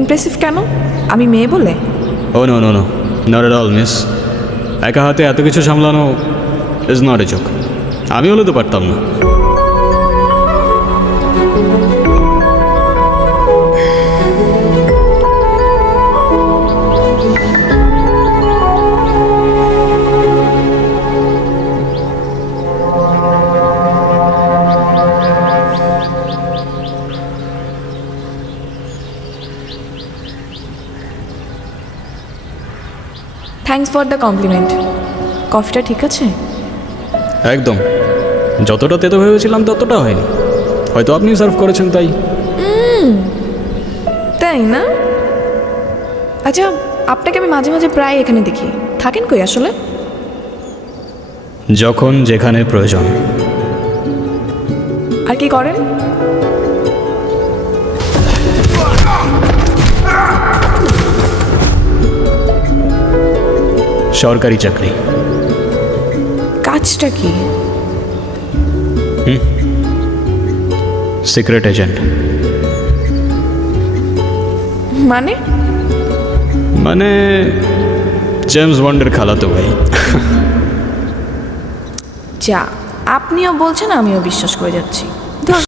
Impressive কেন? আমি মেয়ে বলে? Oh no no no, not at all miss. একা হাতে এত কিছু সামলানো ইজ নট এ জোক। আমি হলে তো পারতাম না। Thanks for the compliment. কফিটা ঠিক আছে? একদম, যতটা তেতো ভেবেছিলাম ততটা হয়নি। হয়তো আপনি সার্ভ করেছেন তাই। তাই না? আচ্ছা, আপনাকে আমি মাঝে মাঝে প্রায় এখানে দেখি, থাকেন কই আসলে? যখন যেখানে প্রয়োজন। আর কি করেন? সরকারি চাকরি। কাজটা কি? Secret agent. মানে? মানে জেমস বন্ডের খালাতো ভাই। যা, আপনিও বলছেন, আমিও বিশ্বাস করে যাচ্ছি।